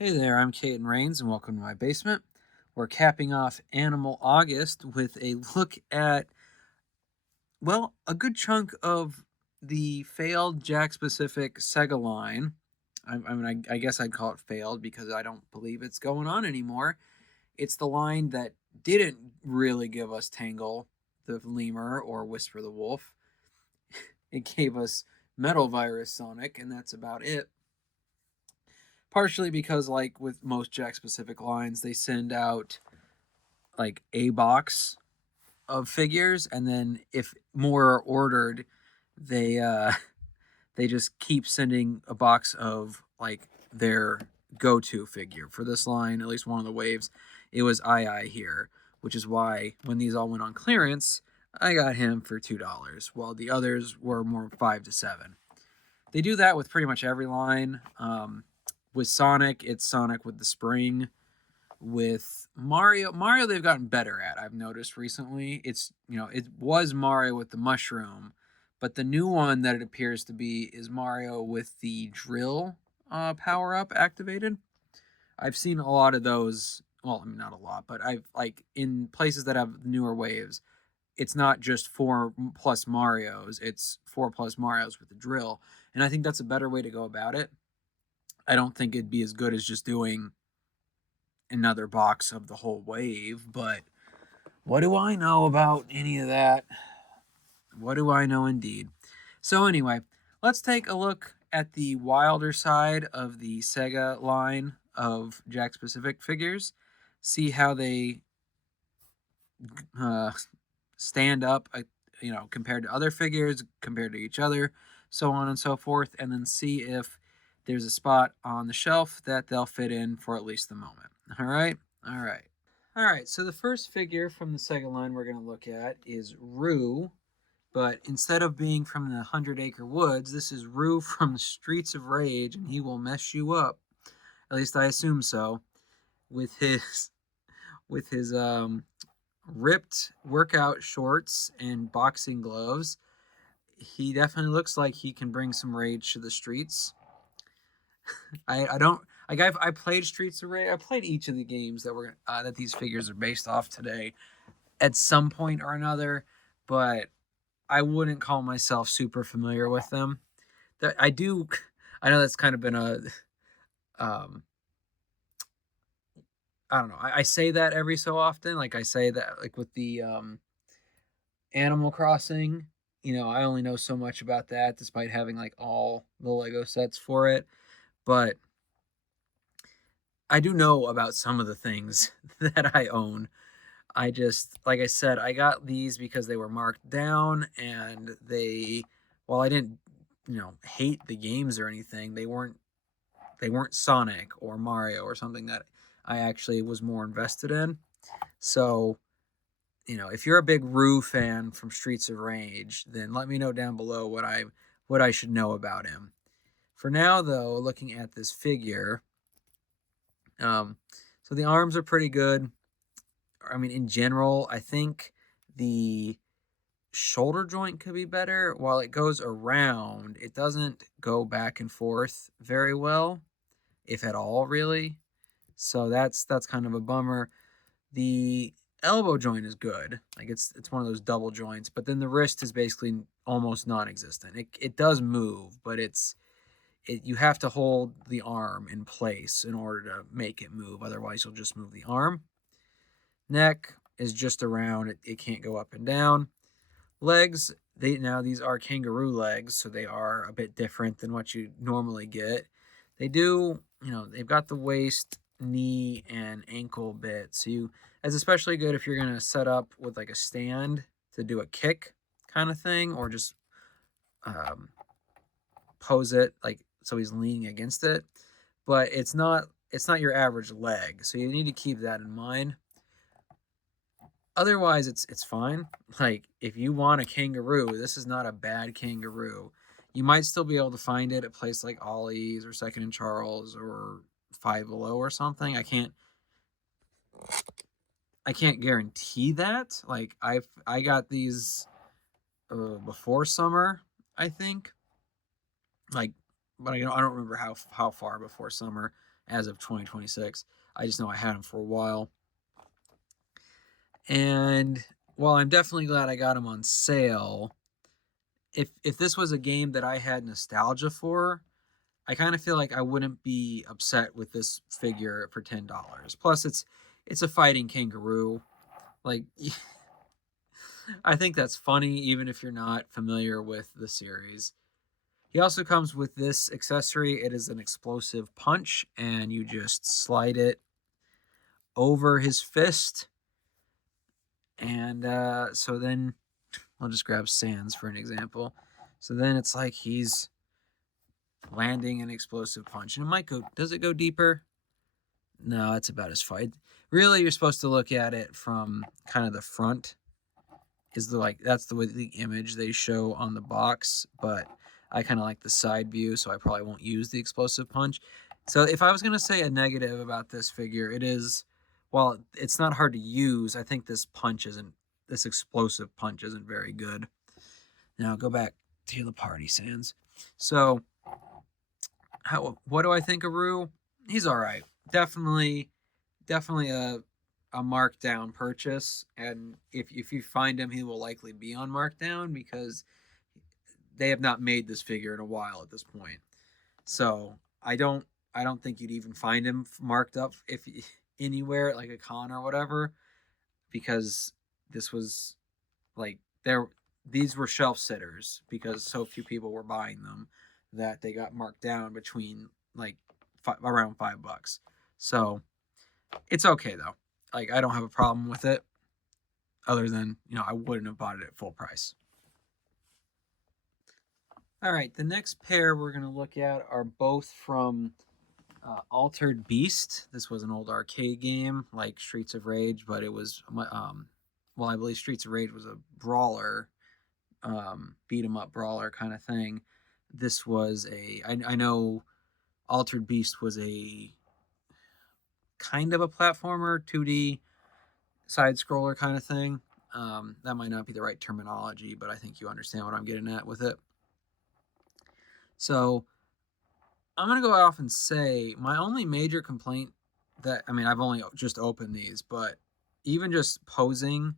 Hey there, I'm Kate and Rains, and welcome to my basement. We're capping off Animal August with a look at, well, a good chunk of the failed Jakks Pacific Sega line. I guess I'd call it failed because I don't believe it's going on anymore. It's the line that didn't really give us Tangle the Lemur or Whisper the Wolf. It gave us Metal Virus Sonic, and that's about it. Partially because, like with most Jakks Pacific lines, they send out like a box of figures, and then if more are ordered, they they just keep sending a box of like their go-to figure for this line. At least one of the waves, it was I here, which is why when these all went on clearance, I got him for $2, while the others were more 5 to 7. They do that with pretty much every line. With Sonic, it's Sonic with the spring. With Mario they've gotten better at. I've noticed recently. It was Mario with the mushroom, but the new one that it appears to be is Mario with the drill power up activated. I've seen a lot of those. Well, I mean not a lot, but I've like in places that have newer waves. It's not just 4+ Marios. It's 4+ Marios with the drill, and I think that's a better way to go about it. I don't think it'd be as good as just doing another box of the whole wave, but what do I know about any of that? What do I know indeed? So, anyway, let's take a look at the wilder side of the Sega line of Jakks Pacific figures, see how they uh, stand up, compared to other figures, compared to each other, so on and so forth, and then see if there's a spot on the shelf that they'll fit in for at least the moment. All right? All right. All right, so the first figure from the Sega line we're going to look at is Roo, but instead of being from the Hundred Acre Woods, this is Roo from the Streets of Rage, and he will mess you up. At least I assume so. With his ripped workout shorts and boxing gloves, he definitely looks like he can bring some rage to the streets. I don't I played Streets of Rage. I played each of the games that these figures are based off today at some point or another, but I wouldn't call myself super familiar with them. That I do, I know that's kind of been um, I don't know. I say that every so often. Like I say that, like with the Animal Crossing. I only know so much about that, despite having like all the Lego sets for it. But I do know about some of the things that I own. I just, like I said, I got these because they were marked down, and while I didn't, hate the games or anything, they weren't Sonic or Mario or something that I actually was more invested in. So, if you're a big Roo fan from Streets of Rage, then let me know down below what I should know about him. For now, though, looking at this figure, so the arms are pretty good. I mean, in general, I think the shoulder joint could be better. While it goes around, it doesn't go back and forth very well, if at all, really. So that's kind of a bummer. The elbow joint is good. Like it's one of those double joints, but then the wrist is basically almost non-existent. It does move, but you have to hold the arm in place in order to make it move. Otherwise, you'll just move the arm. Neck is just around. It can't go up and down. Legs, these are kangaroo legs, so they are a bit different than what you normally get. They've got the waist, knee, and ankle bit. So it's especially good if you're gonna set up with like a stand to do a kick kind of thing, or just um, pose it like so he's leaning against it. But it's not your average leg, so you need to keep that in mind. Otherwise, it's fine. Like if you want a kangaroo, this is not a bad kangaroo. You might still be able to find it at places like Ollie's or Second and Charles or Five Below or something. I can't guarantee that. Like I got these before summer, I think. Like, but I don't remember how far before summer. as of 2026. I just know I had him for a while. And while I'm definitely glad I got him on sale, if this was a game that I had nostalgia for, I kind of feel like I wouldn't be upset with this figure for $10. Plus, it's a fighting kangaroo. Like, I think that's funny, even if you're not familiar with the series. He also comes with this accessory. It is an explosive punch, and you just slide it over his fist. And so then I'll just grab Sans for an example. So then it's like he's landing an explosive punch. And it might go, does it go deeper? No, it's about as far. Really, you're supposed to look at it from kind of the front. That's the image they show on the box, but I kind of like the side view, so I probably won't use the explosive punch. So if I was going to say a negative about this figure, it is, while it's not hard to use, I think this explosive punch isn't very good. Now go back to the party, Sans. So what do I think of Rue? He's all right. Definitely a markdown purchase, and if you find him, he will likely be on markdown because they have not made this figure in a while at this point. So I don't think you'd even find him marked up if anywhere like a con or whatever, because this was like these were shelf sitters because so few people were buying them that they got marked down between like around $5. So it's okay though. Like, I don't have a problem with it, other than, I wouldn't have bought it at full price. All right, the next pair we're going to look at are both from Altered Beast. This was an old arcade game like Streets of Rage, but it was, I believe Streets of Rage was a brawler, beat 'em up brawler kind of thing. This was I know Altered Beast was a kind of a platformer, 2D side scroller kind of thing. That might not be the right terminology, but I think you understand what I'm getting at with it. So I'm going to go off and say my only major complaint I've only just opened these, but even just posing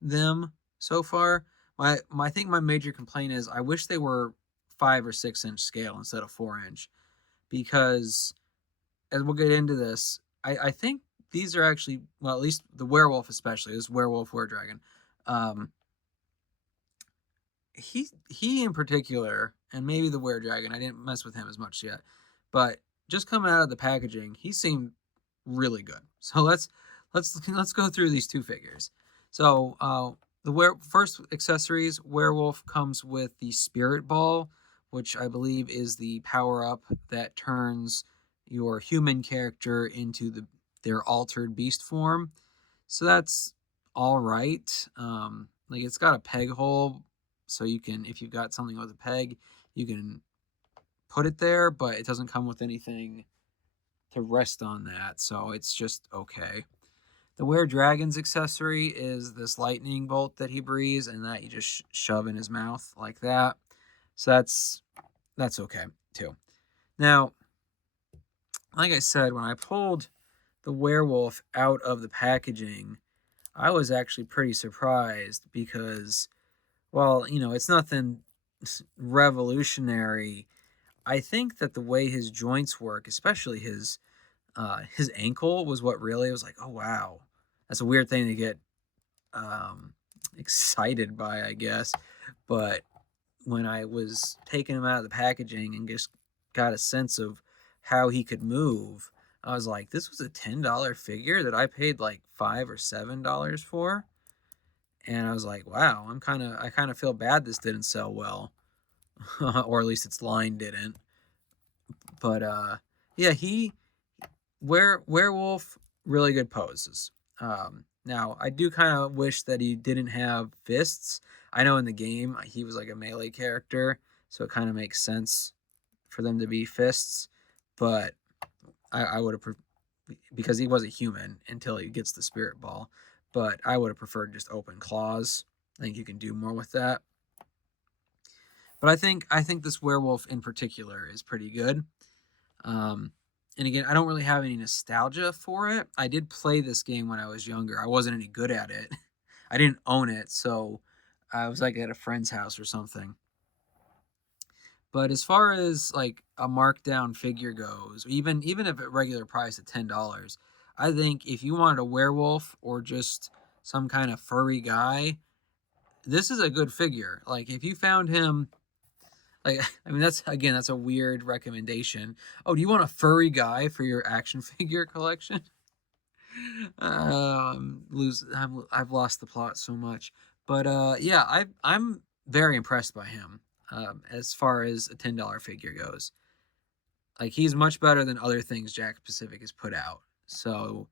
them so far, I think my major complaint is I wish they were 5 or 6 inch scale instead of 4 inch, because as we'll get into this, I think these are actually, well, at least the werewolf, especially this werewolf dragon. He in particular, and maybe the dragon, I didn't mess with him as much yet, but just coming out of the packaging, he seemed really good. So let's go through these two figures. So the first accessories, werewolf comes with the spirit ball, which I believe is the power up that turns your human character into their altered beast form. So that's all right. Like, it's got a peg hole, so you can, if you've got something with a peg, you can put it there, but it doesn't come with anything to rest on that, so it's just okay. The Dragon's accessory is this lightning bolt that he breathes, and that you just shove in his mouth like that. So that's okay too. Now, like I said, when I pulled the werewolf out of the packaging, I was actually pretty surprised because, well, it's nothing revolutionary. I think that the way his joints work, especially his ankle, was what really was like, oh wow, that's a weird thing to get excited by, I guess. But when I was taking him out of the packaging and just got a sense of how he could move, I was like, this was a $10 figure that I paid like $5 or $7 for. And I was like, wow, I kind of feel bad this didn't sell well. Or at least its line didn't. But yeah, werewolf, really good poses. Now I do kind of wish that he didn't have fists. I know in the game he was like a melee character, so it kind of makes sense for them to be fists. But I would have, because he was a human until he gets the spirit ball. But I would have preferred just open claws. I think you can do more with that. But I think this werewolf in particular is pretty good. And again, I don't really have any nostalgia for it. I did play this game when I was younger. I wasn't any good at it. I didn't own it, so I was like at a friend's house or something. But as far as like a markdown figure goes, even if at regular price at $10, I think if you wanted a werewolf or just some kind of furry guy, this is a good figure. Like if you found him, like I mean that's a weird recommendation. Oh, do you want a furry guy for your action figure collection? I've lost the plot so much, but yeah, I'm very impressed by him. As far as a $10 figure goes, like he's much better than other things Jakks Pacific has put out. So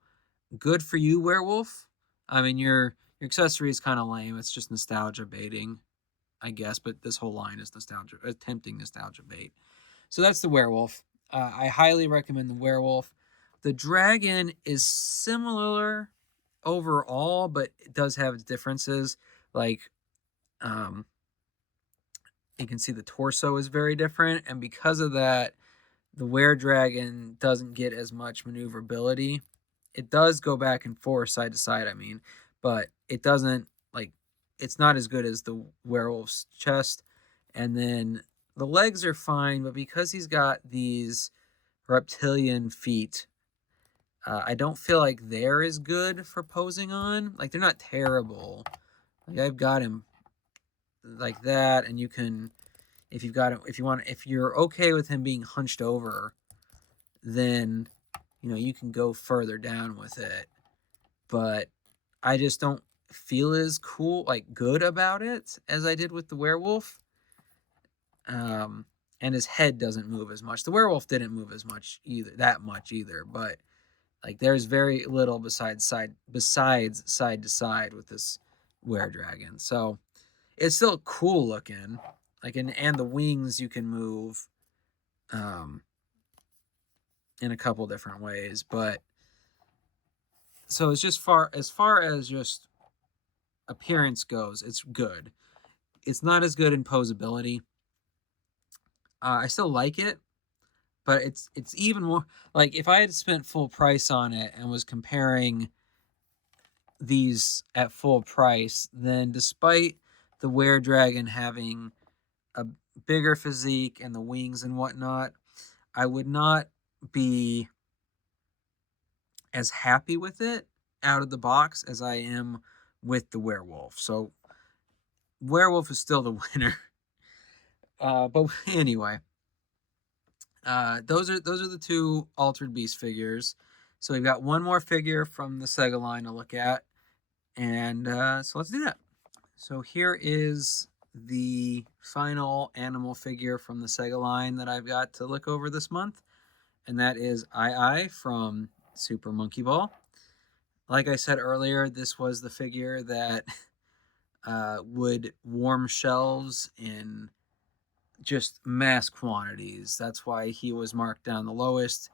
good for you, werewolf. I mean, your accessory is kind of lame. It's just nostalgia baiting, I guess. But this whole line is nostalgia, attempting nostalgia bait. So that's the werewolf. I highly recommend the werewolf. The dragon is similar overall, but it does have differences. Like, um, you can see the torso is very different, and because of that, the were-dragon doesn't get as much maneuverability. It does go back and forth side to side, I mean, but it doesn't, like, it's not as good as the werewolf's chest. And then the legs are fine, but because he's got these reptilian feet, I don't feel like they're as good for posing on. Like, they're not terrible. Like, I've got him like that, and you can, if you've got him, if you're okay with him being hunched over, then you can go further down with it. But I just don't feel as cool, like good about it as I did with the werewolf. And his head doesn't move as much. The werewolf didn't move as much either, but like there's very little besides side to side with this were-dragon. So it's still cool looking. Like and the wings you can move in a couple different ways, but so it's just as far as just appearance goes, it's good. It's not as good in posability. I still like it, but it's even more like if I had spent full price on it and was comparing these at full price, then despite the were-dragon having a bigger physique and the wings and whatnot, I would not be as happy with it out of the box as I am with the werewolf. So werewolf is still the winner. But anyway, those are the two Altered Beast figures. So we've got one more figure from the Sega line to look at, and so let's do that. So here is the final animal figure from the Sega line that I've got to look over this month, and that is I from Super Monkey Ball. Like I said earlier, this was the figure that would warm shelves in just mass quantities. That's why he was marked down the lowest.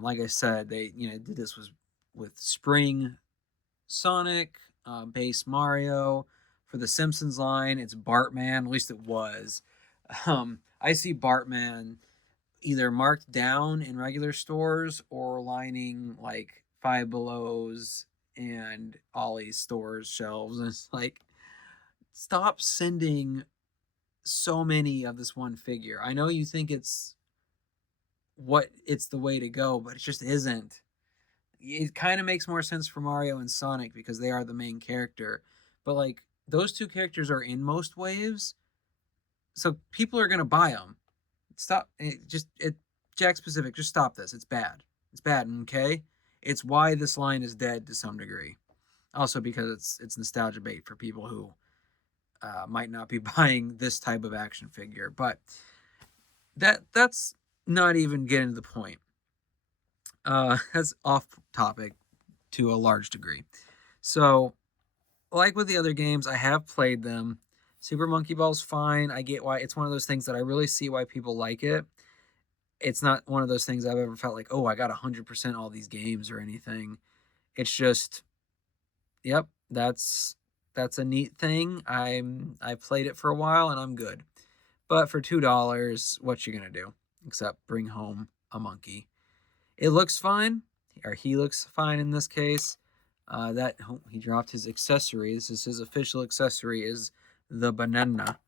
Like I said, they did this was with Spring Sonic, base Mario. For the Simpsons line, it's Bartman. At least it was. I see Bartman either marked down in regular stores or lining like Five Below's and Ollie's stores shelves. And it's like, stop sending so many of this one figure. I know you think it's the way to go, but it just isn't. It kind of makes more sense for Mario and Sonic because they are the main character. But like those two characters are in most waves, so people are gonna buy them. Stop. Jakks Pacific, just stop this. It's bad. It's bad. Okay. It's why this line is dead to some degree. Also because it's nostalgia bait for people who might not be buying this type of action figure. But that's not even getting to the point. That's off topic to a large degree. So, like with the other games, I have played them. Super Monkey Ball's fine. I get why it's one of those things that I really see why people like it. It's not one of those things I've ever felt like, oh, I got 100% all these games or anything. It's just, yep, that's a neat thing. I played it for a while and I'm good. But for $2, what you gonna do except bring home a monkey? It looks fine, or he looks fine in this case. He dropped his accessory. This is his official accessory, is the banana.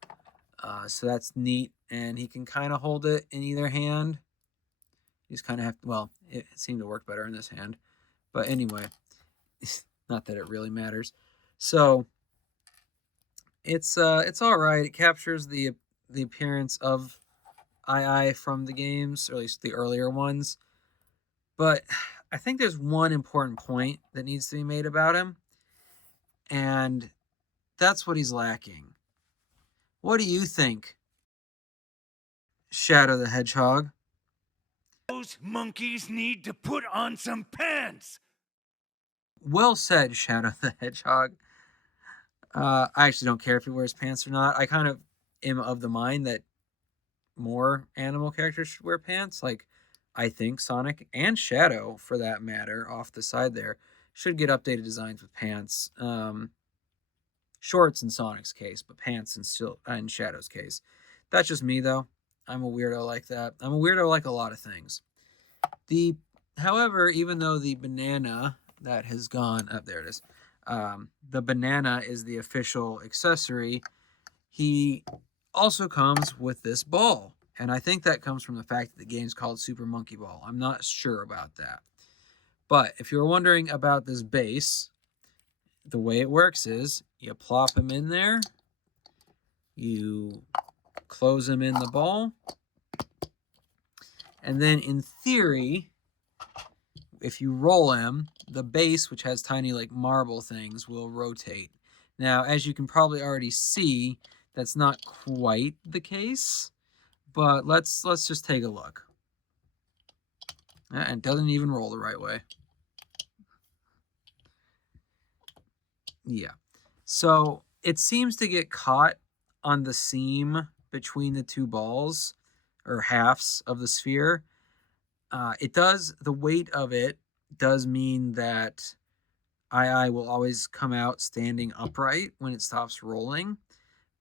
So that's neat, and he can kind of hold it in either hand. You just kind of have to, well, it seemed to work better in this hand. But anyway, not that it really matters. So it's all right. It captures the appearance of II from the games, or at least the earlier ones. But I think there's one important point that needs to be made about him, and that's what he's lacking. What do you think, Shadow the Hedgehog? Those monkeys need to put on some pants. Well said, Shadow the Hedgehog. I actually don't care if he wears pants or not. I kind of am of the mind that more animal characters should wear pants. Like, I think Sonic and Shadow, for that matter, off the side there, should get updated designs with pants. Shorts in Sonic's case, but pants in Shadow's case. That's just me, though. I'm a weirdo like that. I'm a weirdo like a lot of things. However, even though the banana that has gone up, there it is. The banana is the official accessory. He also comes with this ball, and I think that comes from the fact that the game's called Super Monkey Ball. I'm not sure about that, but if you're wondering about this base, the way it works is you plop him in there, you close him in the ball, and then in theory, if you roll him, the base, which has tiny like marble things, will rotate. Now, as you can probably already see, that's not quite the case, but let's just take a look. And it doesn't even roll the right way. Yeah. So it seems to get caught on the seam between the two balls, or halves of the sphere. The weight of it does mean that II will always come out standing upright when it stops rolling,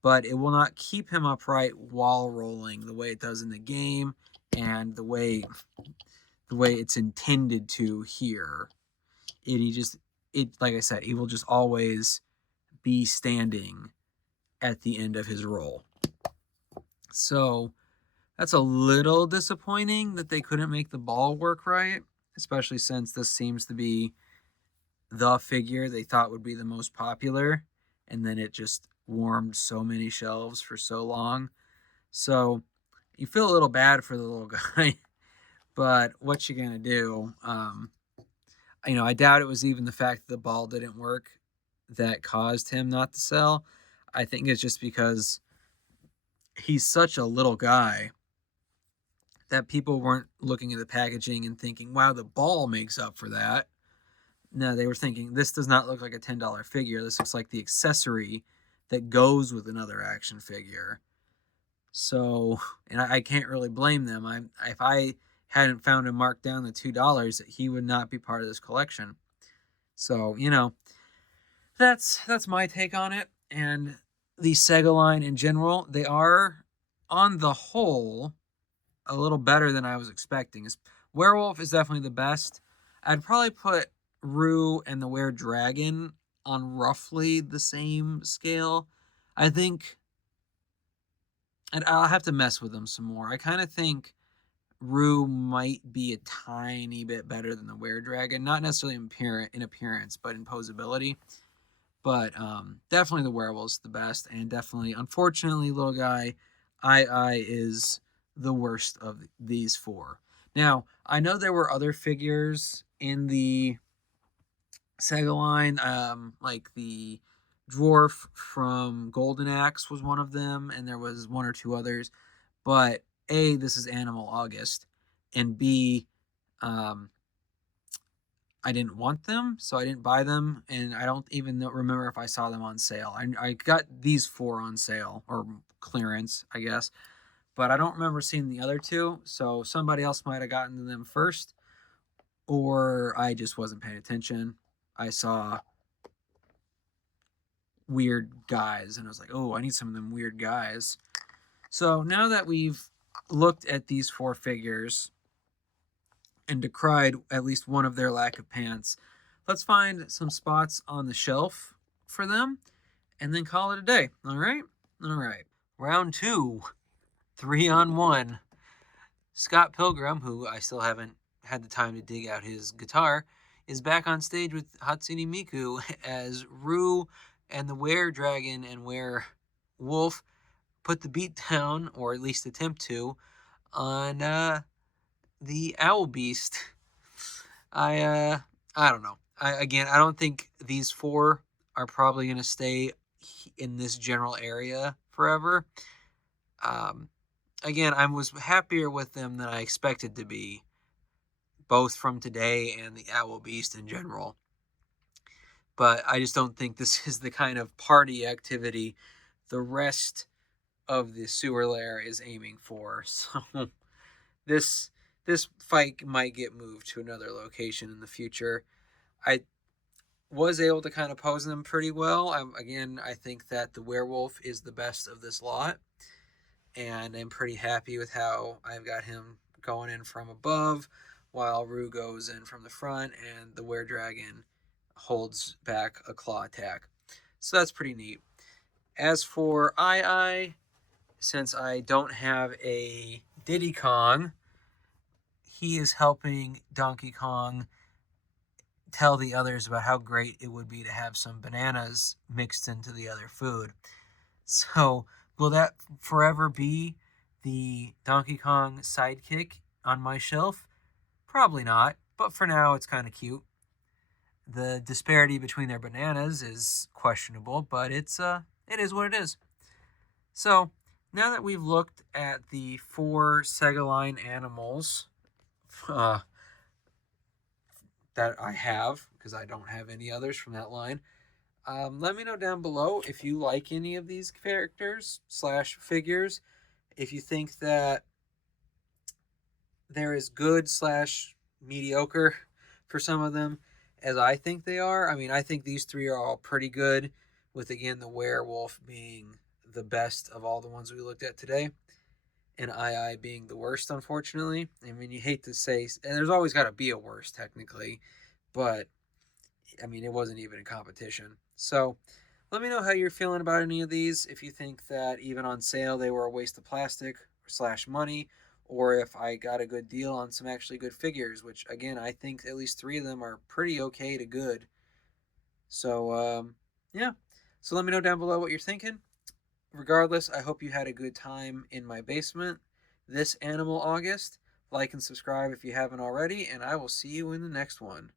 but it will not keep him upright while rolling the way it does in the game and the way it's intended to here. Like I said, he will just always be standing at the end of his roll. So that's a little disappointing that they couldn't make the ball work right, especially since this seems to be the figure they thought would be the most popular, and then it just warmed so many shelves for so long. So you feel a little bad for the little guy, but what you gonna do? I doubt it was even the fact that the ball didn't work that caused him not to sell. I think it's just because he's such a little guy that people weren't looking at the packaging and thinking, wow, the ball makes up for that. No, they were thinking, this does not look like a $10 figure. This looks like the accessory that goes with another action figure. So, and I can't really blame them. If I hadn't found him marked down to $2, he would not be part of this collection. So, that's my take on it. And the Sega line in general, they are, on the whole, a little better than I was expecting. Werewolf is definitely the best. I'd probably put Rue and the Were Dragon on roughly the same scale. I think, and I'll have to mess with them some more. I kind of think Rue might be a tiny bit better than the Were Dragon, not necessarily in appearance, but in posability. But definitely the Werewolf's the best, and definitely, unfortunately, little guy, II is the worst of these four. Now, I know there were other figures in the Sega line, like the dwarf from Golden Axe was one of them, and there was one or two others. But A, this is Animal August, and B, I didn't want them, so I didn't buy them, and I don't even remember if I saw them on sale. I got these four on sale, or clearance, I guess, but I don't remember seeing the other two, so somebody else might have gotten them first, or I just wasn't paying attention. I saw weird guys, and I was like, oh, I need some of them weird guys. So now that we've looked at these four figures, and decried at least one of their lack of pants. Let's find some spots on the shelf for them and then call it a day. All right? All right. Round 2, 3-on-1. Scott Pilgrim, who I still haven't had the time to dig out his guitar, is back on stage with Hatsune Miku as Rue and the Were-Dragon and Were-Wolf put the beat down, or at least attempt to, on the Owl Beast. I don't know. I don't think these 4 are probably going to stay in this general area forever. Again, I was happier with them than I expected to be, both from today and the Owl Beast in general. But I just don't think this is the kind of party activity the rest of the sewer lair is aiming for. So this fight might get moved to another location in the future. I was able to kind of pose them pretty well. I think that the werewolf is the best of this lot, and I'm pretty happy with how I've got him going in from above, while Rue goes in from the front, and the Were-Dragon holds back a claw attack. So that's pretty neat. As for I, since I don't have a Diddy Kong, he is helping Donkey Kong tell the others about how great it would be to have some bananas mixed into the other food. So, will that forever be the Donkey Kong sidekick on my shelf? Probably not, but for now it's kind of cute. The disparity between their bananas is questionable, but it is what it is. So, now that we've looked at the 4 Sega line animals that I have, because I don't have any others from that line, let me know down below if you like any of these characters / figures. If you think that they're as good / mediocre for some of them as I think they are. I mean, I think these 3 are all pretty good, with, again, the werewolf being the best of all the ones we looked at today, and I being the worst, unfortunately. I mean, you hate to say, and there's always got to be a worst, technically, but, I mean, it wasn't even a competition. So, let me know how you're feeling about any of these, if you think that even on sale they were a waste of plastic / money, or if I got a good deal on some actually good figures, which, again, I think at least 3 of them are pretty okay to good. So, yeah. So let me know down below what you're thinking. Regardless, I hope you had a good time in my basement this Animal August. Like and subscribe if you haven't already, and I will see you in the next one.